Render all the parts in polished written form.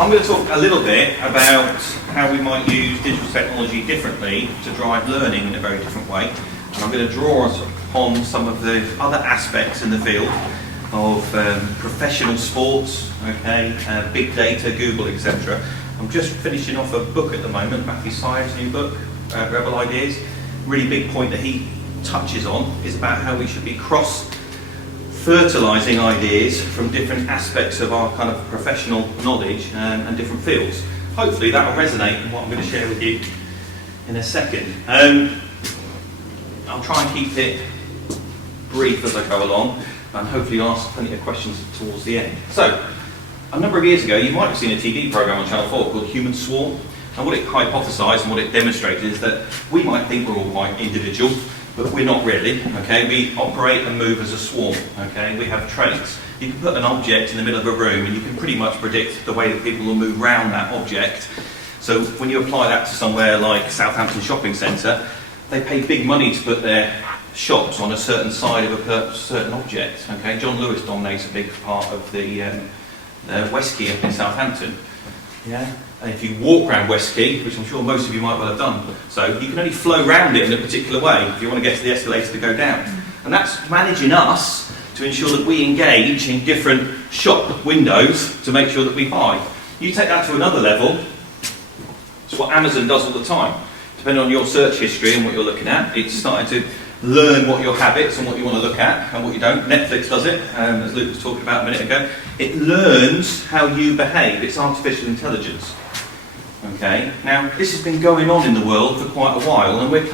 I'm going to talk a little bit about how we might use digital technology differently to drive learning in a very different way. And I'm going to draw us upon some of the other aspects in the field of professional sports, big data, Google, etc. I'm just finishing off a book at the moment, Matthew Syed's new book, Rebel Ideas. Really big point that he touches on is about how we should be cross-fertilising ideas from different aspects of our kind of professional knowledge and different fields. Hopefully that will resonate in what I'm going to share with you in a second. I'll try and keep it brief as I go along, and hopefully ask plenty of questions towards the end. So, a number of years ago, you might have seen a TV programme on Channel 4 called Human Swarm, and what it hypothesised and what it demonstrated is that we might think we're all quite individual, but we're not really, okay? We operate and move as a swarm, okay? We have traits. You can put an object in the middle of a room and you can pretty much predict the way that people will move around that object. So when you apply that to somewhere like Southampton Shopping Centre, they pay big money to put their shops on a certain side of a certain object, okay? John Lewis dominates a big part of the West Quay up in Southampton, yeah? And if you walk around West Quay, which I'm sure most of you might well have done, so you can only flow around it in a particular way if you want to get to the escalator to go down. And that's managing us to ensure that we engage in different shop windows to make sure that we buy. You take that to another level, it's what Amazon does all the time. Depending on your search history and what you're looking at, it's starting to learn what your habits and what you want to look at and what you don't. Netflix does it, as Luke was talking about a minute ago. It learns how you behave. It's artificial intelligence. Okay. Now, this has been going on in the world for quite a while, and we're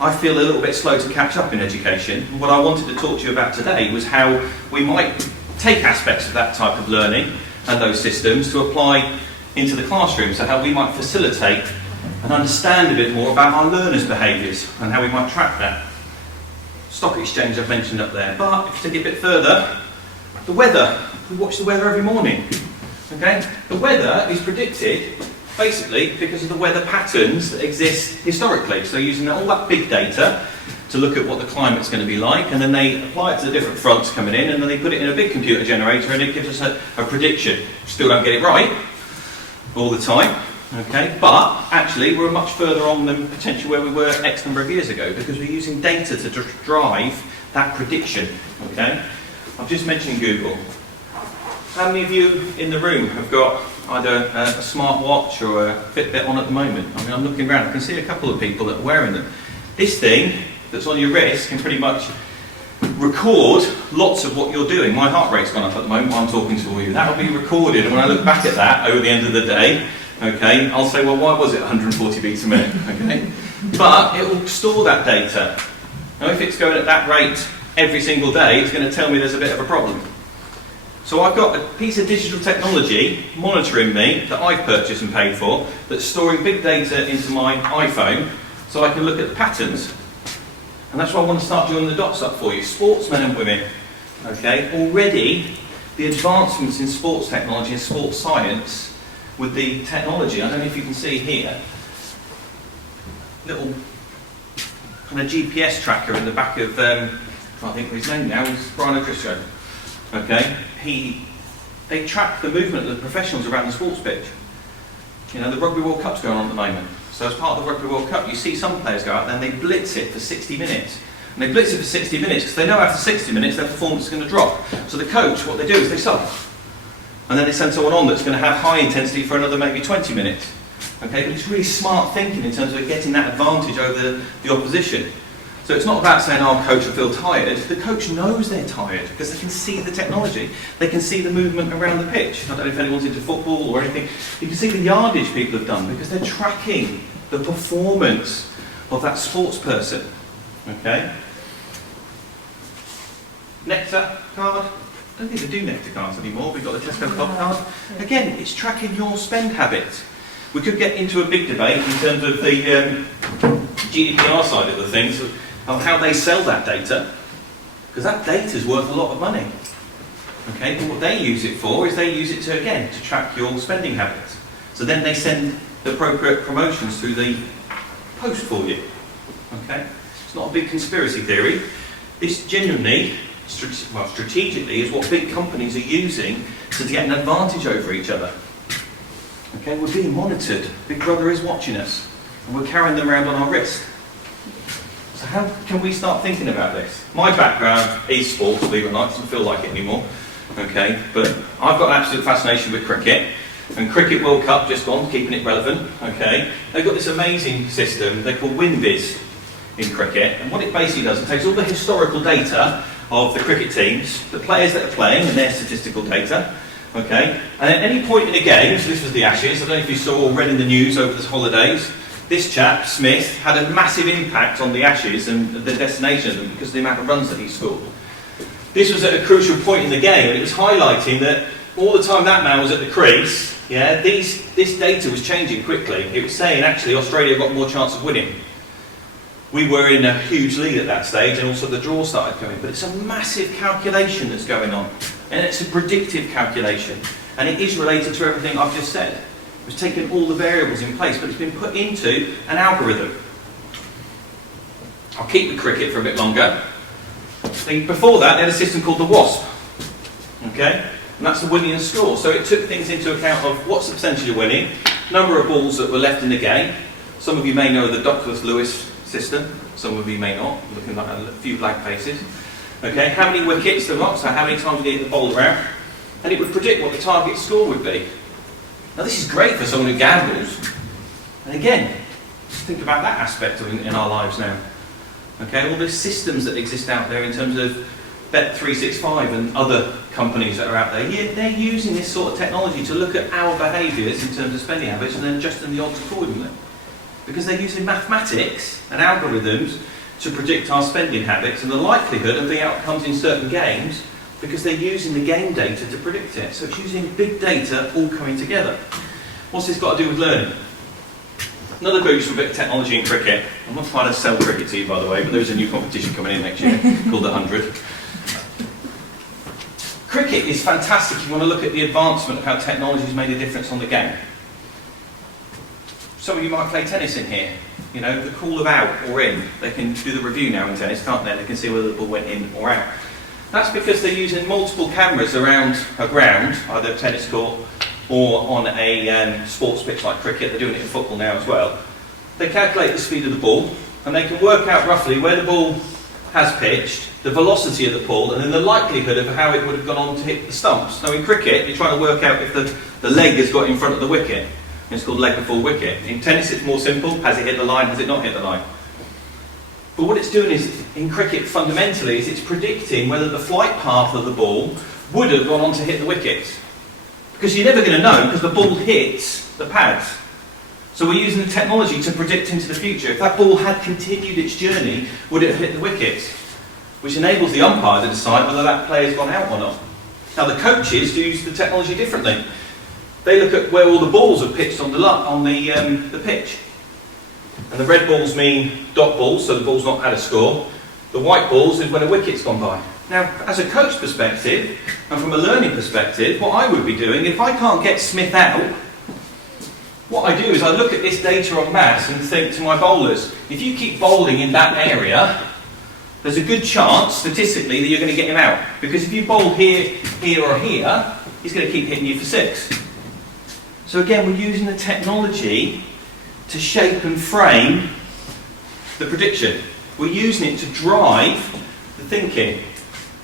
I feel a little bit slow to catch up in education. What I wanted to talk to you about today was how we might take aspects of that type of learning and those systems to apply into the classroom, so how we might facilitate and understand a bit more about our learners' behaviours and how we might track that. Stock exchange I've mentioned up there, but if you take it a bit further, the weather. We watch the weather every morning. Okay? The weather is predicted basically because of the weather patterns that exist historically. So using all that big data to look at what the climate's going to be like, and then they apply it to the different fronts coming in, and then they put it in a big computer generator and it gives us a prediction. Still don't get it right all the time. Okay, but actually we're much further on than potentially where we were X number of years ago, because we're using data to drive that prediction. Okay, I've just mentioned Google. How many of you in the room have got either a smartwatch or a Fitbit on at the moment? I mean, I'm looking around, I can see a couple of people that are wearing them. This thing that's on your wrist can pretty much record lots of what you're doing. My heart rate's gone up at the moment while I'm talking to all of you. That'll be recorded, and when I look back at that over the end of the day, okay, I'll say, well, why was it 140 beats a minute? Okay, but it will store that data. Now, if it's going at that rate every single day, it's going to tell me there's a bit of a problem. So I've got a piece of digital technology monitoring me that I've purchased and paid for, that's storing big data into my iPhone so I can look at the patterns. And that's why I want to start joining the dots up for you. Sportsmen and women, okay, already the advancements in sports technology and sports science with the technology, I don't know if you can see here, little kind of GPS tracker in the back of, I can't think of his name now, it's Brian O'Driscoll. Okay, they track the movement of the professionals around the sports pitch. You know, the Rugby World Cup's going on at the moment. So as part of the Rugby World Cup, you see some players go out there and they blitz it for 60 minutes. And they blitz it for 60 minutes because they know after 60 minutes their performance is going to drop. So the coach, what they do is they sub. And then they send someone on that's going to have high intensity for another maybe 20 minutes. Okay, but it's really smart thinking in terms of getting that advantage over the opposition. So it's not about saying, oh, coach, I feel tired. The coach knows they're tired because they can see the technology. They can see the movement around the pitch. I don't know if anyone's into football or anything. You can see the yardage people have done because they're tracking the performance of that sports person. Okay? Nectar card. I don't think they do Nectar cards anymore. We've got the Tesco Club card. Again, it's tracking your spend habits. We could get into a big debate in terms of the GDPR side of the things, of how they sell that data, because that data is worth a lot of money. Okay, but what they use it for is they use it to, again, to track your spending habits. So then they send the appropriate promotions through the post for you. Okay, it's not a big conspiracy theory. This genuinely, strategically, is what big companies are using to get an advantage over each other. Okay, we're being monitored. Big Brother is watching us, and we're carrying them around on our wrist. So how can we start thinking about this? My background is sports, believe it or not, it doesn't feel like it anymore. Okay, but I've got an absolute fascination with cricket, and Cricket World Cup just gone, keeping it relevant. Okay, they've got this amazing system they call WinViz in cricket, and what it basically does, it takes all the historical data of the cricket teams, the players that are playing and their statistical data. Okay, and at any point in a game, so this was the Ashes, I don't know if you saw or read in the news over the holidays, this chap, Smith, had a massive impact on the Ashes and the destination of them because of the amount of runs that he scored. This was at a crucial point in the game, and it was highlighting that all the time that man was at the crease, yeah, this data was changing quickly. It was saying actually Australia got more chance of winning. We were in a huge lead at that stage, and also the draw started coming. But it's a massive calculation that's going on, and it's a predictive calculation, and it is related to everything I've just said. It was taking all the variables in place, but it's been put into an algorithm. I'll keep the cricket for a bit longer. Before that, they had a system called the WASP. Okay, and that's the winning score. So it took things into account of what's the percentage of winning, number of balls that were left in the game. Some of you may know the Douglas-Lewis system, some of you may not, looking like a few blank faces. Okay, how many wickets there were, so how many times you get the ball around, and it would predict what the target score would be. Now this is great for someone who gambles, and again, think about that aspect of in our lives now. Okay, all the systems that exist out there in terms of Bet365 and other companies that are out there, yeah, they're using this sort of technology to look at our behaviours in terms of spending habits and then adjusting the odds accordingly. Because they're using mathematics and algorithms to predict our spending habits and the likelihood of the outcomes in certain games, because they're using the game data to predict it. So it's using big data all coming together. What's this got to do with learning? Another boost for a bit of technology in cricket. I'm not trying to sell cricket to you, by the way, but there's a new competition coming in next year called the 100. Cricket is fantastic if you want to look at the advancement of how technology has made a difference on the game. Some of you might play tennis in here. You know, the call of out or in, they can do the review now in tennis, can't they? They can see whether the ball went in or out. That's because they're using multiple cameras around a ground, either a tennis court or on a sports pitch like cricket. They're doing it in football now as well. They calculate the speed of the ball, and they can work out roughly where the ball has pitched, the velocity of the ball, and then the likelihood of how it would have gone on to hit the stumps. Now in cricket, you're trying to work out if the leg has got in front of the wicket. It's called leg before wicket. In tennis it's more simple. Has it hit the line? Has it not hit the line? But what it's doing is, in cricket fundamentally, is it's predicting whether the flight path of the ball would have gone on to hit the wickets. Because you're never going to know, because the ball hits the pads. So we're using the technology to predict into the future. If that ball had continued its journey, would it have hit the wickets? Which enables the umpire to decide whether that player's gone out or not. Now the coaches use the technology differently. They look at where all the balls are pitched on the pitch. And the red balls mean dot balls, so the ball's not had a score. The white balls is when a wicket's gone by. Now, as a coach perspective, and from a learning perspective, what I would be doing, if I can't get Smith out, what I do is I look at this data en masse and think to my bowlers, if you keep bowling in that area, there's a good chance, statistically, that you're going to get him out. Because if you bowl here, here or here, he's going to keep hitting you for 6. So again, we're using the technology to shape and frame the prediction. We're using it to drive the thinking.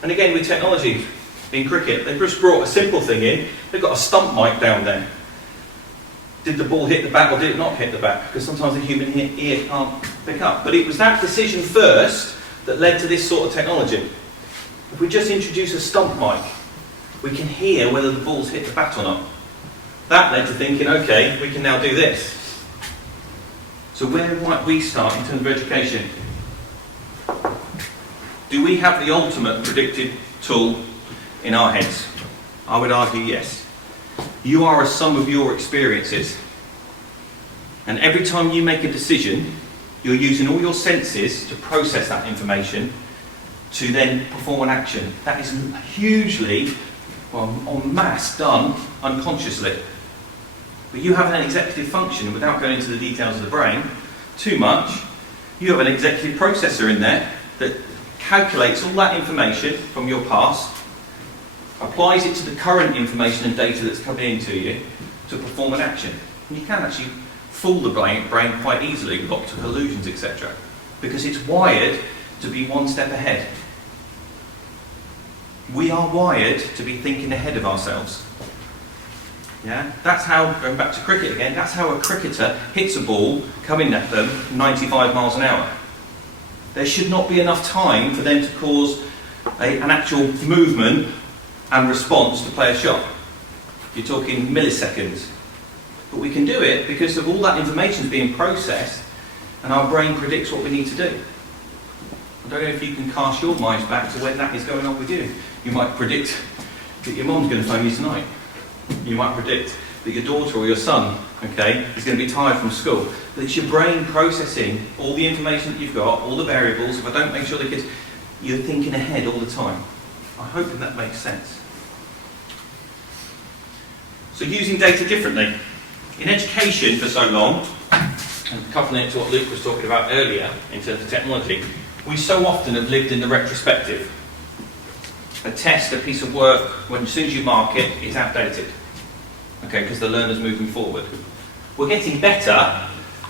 And again, with technology in cricket, they've just brought a simple thing in. They've got a stump mic down there. Did the ball hit the bat or did it not hit the bat? Because sometimes the human ear can't pick up. But it was that decision first that led to this sort of technology. If we just introduce a stump mic, we can hear whether the ball's hit the bat or not. That led to thinking, okay, we can now do this. So where might we start in terms of education? Do we have the ultimate predictive tool in our heads? I would argue yes. You are a sum of your experiences. And every time you make a decision, you're using all your senses to process that information to then perform an action. That is hugely, en masse, done unconsciously. But you have an executive function, without going into the details of the brain too much, you have an executive processor in there that calculates all that information from your past, applies it to the current information and data that's coming into you to perform an action. And you can actually fool the brain quite easily with optical illusions, etc. Because it's wired to be one step ahead. We are wired to be thinking ahead of ourselves. Yeah? That's how, going back to cricket again, that's how a cricketer hits a ball coming at them 95 miles an hour. There should not be enough time for them to cause an actual movement and response to play a shot. You're talking milliseconds. But we can do it because of all that information is being processed and our brain predicts what we need to do. I don't know if you can cast your minds back to when that is going on with you. You might predict that your mum's going to phone you tonight. You might predict that your daughter or your son, okay, is going to be tired from school. But it's your brain processing all the information that you've got, all the variables. If I don't make sure the kids, you're thinking ahead all the time. I'm hoping that makes sense. So using data differently. In education for so long, and coupling it to what Luke was talking about earlier in terms of technology, we so often have lived in the retrospective. A test, a piece of work, when as soon as you mark it, it's outdated. Okay, because the learner's moving forward. We're getting better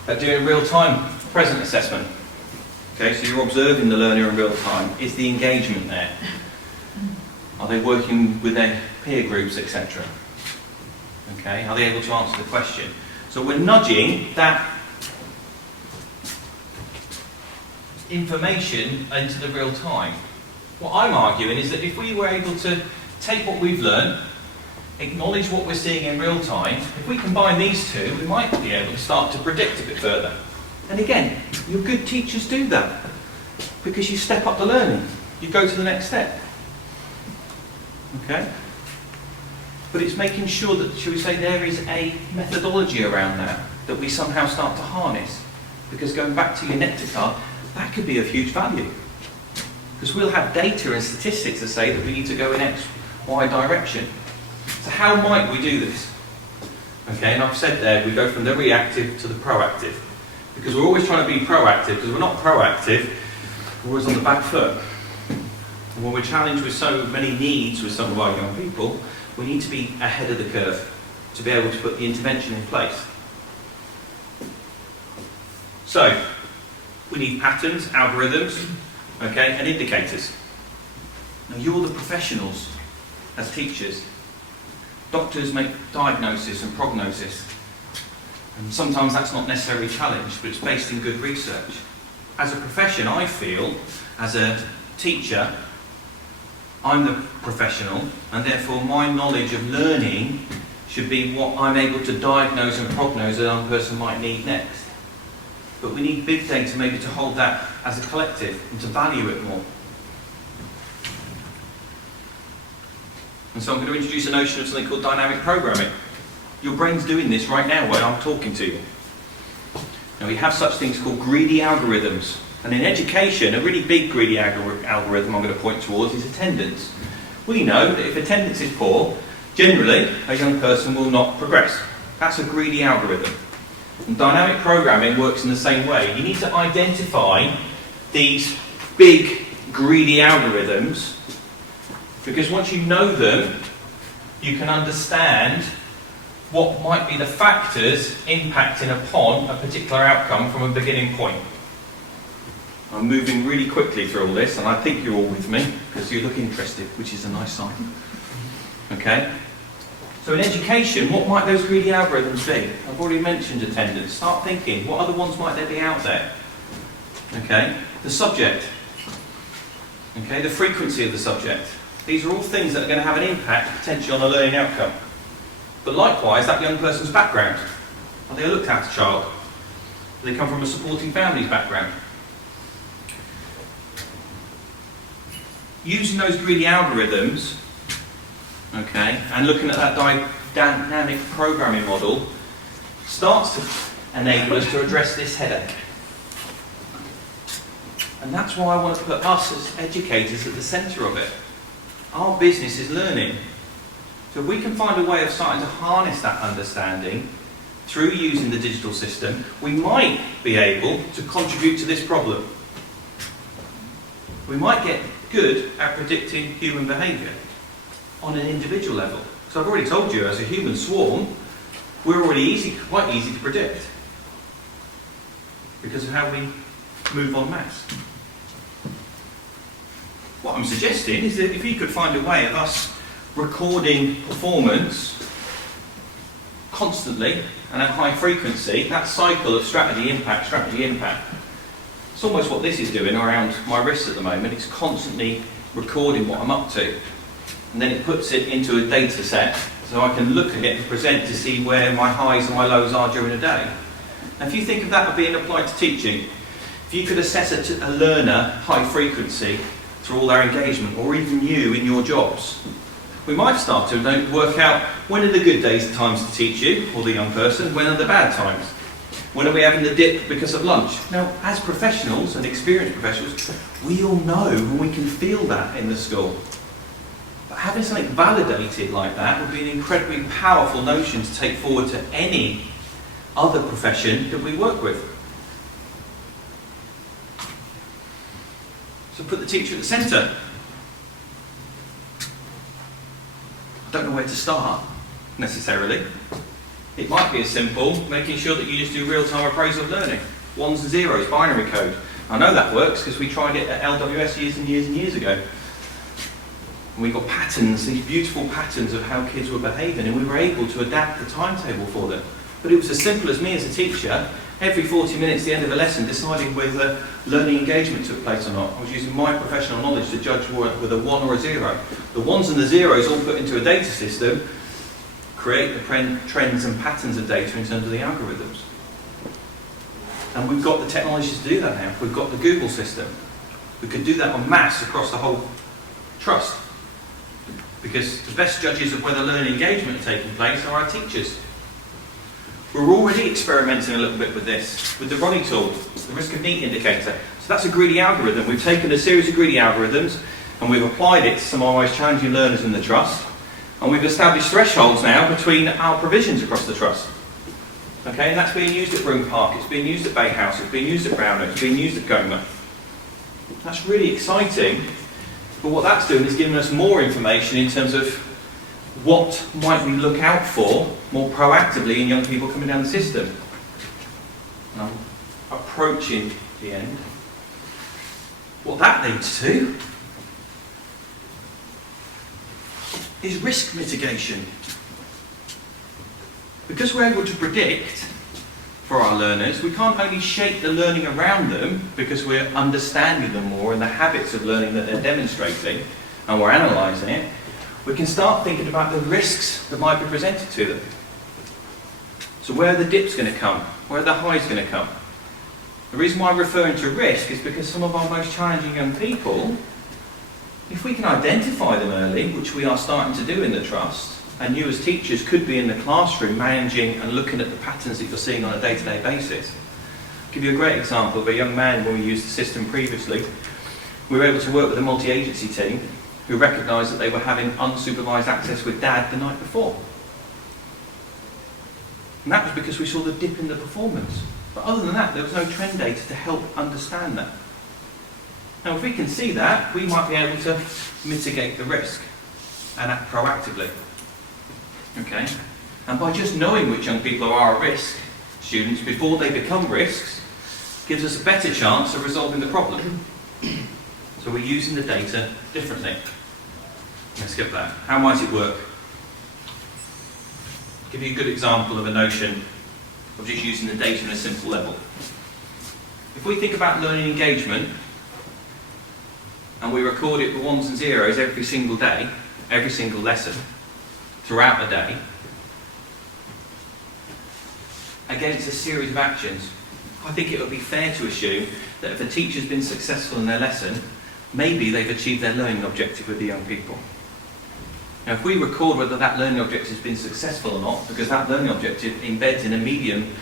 at doing real-time present assessment. Okay, so you're observing the learner in real time. Is the engagement there? Are they working with their peer groups, etc.? Okay, are they able to answer the question? So we're nudging that information into the real time. What I'm arguing is that if we were able to take what we've learned, acknowledge what we're seeing in real time, if we combine these two, we might be able to start to predict a bit further. And again, your good teachers do that because you step up the learning. You go to the next step. Okay? But it's making sure that, shall we say, there is a methodology around that we somehow start to harness. Because going back to your nectar card, that could be of huge value. Because we'll have data and statistics that say that we need to go in X, Y direction. So how might we do this? Okay, and I've said there, we go from the reactive to the proactive. Because we're always trying to be proactive, because we're not proactive, we're always on the back foot. And when we're challenged with so many needs with some of our young people, we need to be ahead of the curve to be able to put the intervention in place. So, we need patterns, algorithms, okay, and indicators. Now you're the professionals as teachers. Doctors make diagnosis and prognosis. And sometimes that's not necessarily challenged, but it's based in good research. As a profession, I feel, as a teacher, I'm the professional, and therefore my knowledge of learning should be what I'm able to diagnose and prognose a young person might need next. But we need big data maybe to hold that as a collective and to value it more. And so I'm going to introduce a notion of something called dynamic programming. Your brain's doing this right now while I'm talking to you. Now we have such things called greedy algorithms. And in education, a really big greedy algorithm I'm going to point towards is attendance. We know that if attendance is poor, generally a young person will not progress. That's a greedy algorithm. And dynamic programming works in the same way. You need to identify these big greedy algorithms, because once you know them, you can understand what might be the factors impacting upon a particular outcome from a beginning point. I'm moving really quickly through all this, and I think you're all with me, because you look interested, which is a nice sign. Okay? So in education, what might those greedy algorithms be? I've already mentioned attendance. Start thinking, what other ones might there be out there? Okay? The subject. Okay? The frequency of the subject. These are all things that are going to have an impact, potentially, on a learning outcome. But likewise, that young person's background. Are they a looked after child? Do they come from a supporting family's background? Using those greedy algorithms, okay, and looking at that dynamic programming model starts to enable us to address this headache. And that's why I want to put us as educators at the centre of it. Our business is learning. So if we can find a way of starting to harness that understanding through using the digital system, we might be able to contribute to this problem. We might get good at predicting human behaviour on an individual level. So I've already told you, as a human swarm, we're already quite easy to predict because of how we move en masse. What I'm suggesting is that if you could find a way of us recording performance constantly and at high frequency, that cycle of strategy, impact, it's almost what this is doing around my wrists at the moment. It's constantly recording what I'm up to. And then it puts it into a data set so I can look at it and present to see where my highs and my lows are during a day. And if you think of that being applied to teaching, if you could assess a learner high frequency through all their engagement, or even you in your jobs, we might start to work out when are the good days, times to teach you, or the young person, when are the bad times? When are we having the dip because of lunch? Now, as professionals and experienced professionals, we all know and we can feel that in the school. But having something validated like that would be an incredibly powerful notion to take forward to any other profession that we work with. So put the teacher at the centre. I don't know where to start, necessarily. It might be as simple, making sure that you just do real-time appraisal of learning. Ones and zeros, binary code. I know that works because we tried it at LWS years and years and years ago. And we got patterns, these beautiful patterns of how kids were behaving, and we were able to adapt the timetable for them. But it was as simple as me as a teacher, every 40 minutes at the end of a lesson, deciding whether learning engagement took place or not. I was using my professional knowledge to judge with a 1 or a 0. The 1s and the 0s all put into a data system, create the trends and patterns of data in terms of the algorithms. And we've got the technologies to do that now. We've got the Google system. We could do that en masse across the whole trust. Because the best judges of whether learning engagement is taking place are our teachers. We're already experimenting a little bit with this, with the Ronnie tool, the risk of need indicator. So that's a greedy algorithm. We've taken a series of greedy algorithms and we've applied it to some of our most challenging learners in the trust. And we've established thresholds now between our provisions across the trust. Okay, and that's being used at Broome Park, it's being used at Bay House, it's being used at Brownlow, it's being used at Goma. That's really exciting, but what that's doing is giving us more information in terms of what might we look out for more proactively in young people coming down the system. And I'm approaching the end. What that leads to is risk mitigation. Because we're able to predict for our learners, we can't only shape the learning around them because we're understanding them more and the habits of learning that they're demonstrating and we're analysing it, we can start thinking about the risks that might be presented to them. So where are the dips going to come? Where are the highs going to come? The reason why I'm referring to risk is because some of our most challenging young people, if we can identify them early, which we are starting to do in the trust, and you as teachers could be in the classroom managing and looking at the patterns that you're seeing on a day-to-day basis. I'll give you a great example of a young man when we used the system previously. We were able to work with a multi-agency team who recognised that they were having unsupervised access with Dad the night before. And that was because we saw the dip in the performance. But other than that, there was no trend data to help understand that. Now, if we can see that, we might be able to mitigate the risk and act proactively. Okay? And by just knowing which young people are at risk, students, before they become risks, gives us a better chance of resolving the problem. So we're using the data differently. Let's get that. How might it work? I'll give you a good example of a notion of just using the data on a simple level. If we think about learning engagement, and we record it for 1s and 0s every single day, every single lesson, throughout the day, against a series of actions, I think it would be fair to assume that if a teacher's been successful in their lesson, maybe they've achieved their learning objective with the young people. Now, if we record whether that learning objective has been successful or not, because that learning objective embeds in a medium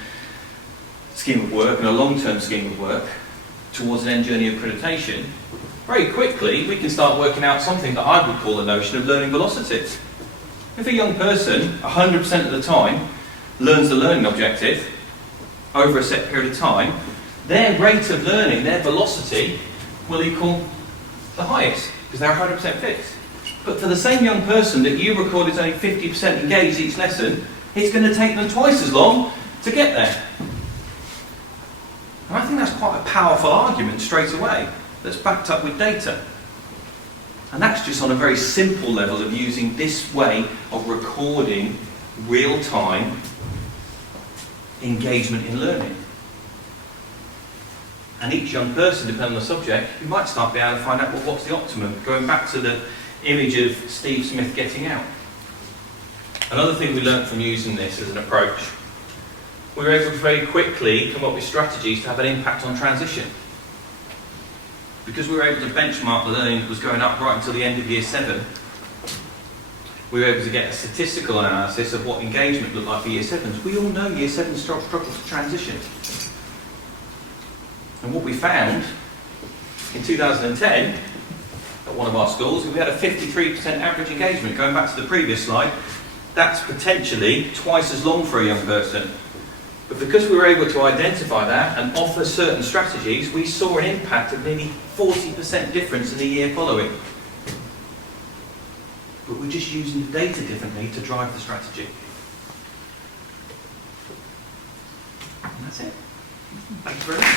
scheme of work and a long-term scheme of work towards an end journey accreditation, very quickly we can start working out something that I would call a notion of learning velocity. If a young person, 100% of the time, learns the learning objective over a set period of time, their rate of learning, their velocity, will equal the highest, because they're 100% fixed. But for the same young person that you record is only 50% engaged each lesson, it's going to take them twice as long to get there. And I think that's quite a powerful argument straight away, that's backed up with data. And that's just on a very simple level of using this way of recording real-time engagement in learning. And each young person, depending on the subject, you might start being able to find out, well, what's the optimum? Going back to the image of Steve Smith getting out. Another thing we learned from using this as an approach, we were able to very quickly come up with strategies to have an impact on transition. Because we were able to benchmark the learning that was going up right until the end of year 7, we were able to get a statistical analysis of what engagement looked like for year 7s. We all know year 7s struggle to transition. And what we found in 2010 at one of our schools, we had a 53% average engagement. Going back to the previous slide, that's potentially twice as long for a young person. But because we were able to identify that and offer certain strategies, we saw an impact of nearly 40% difference in the year following. But we're just using the data differently to drive the strategy. And that's it. Thanks very much.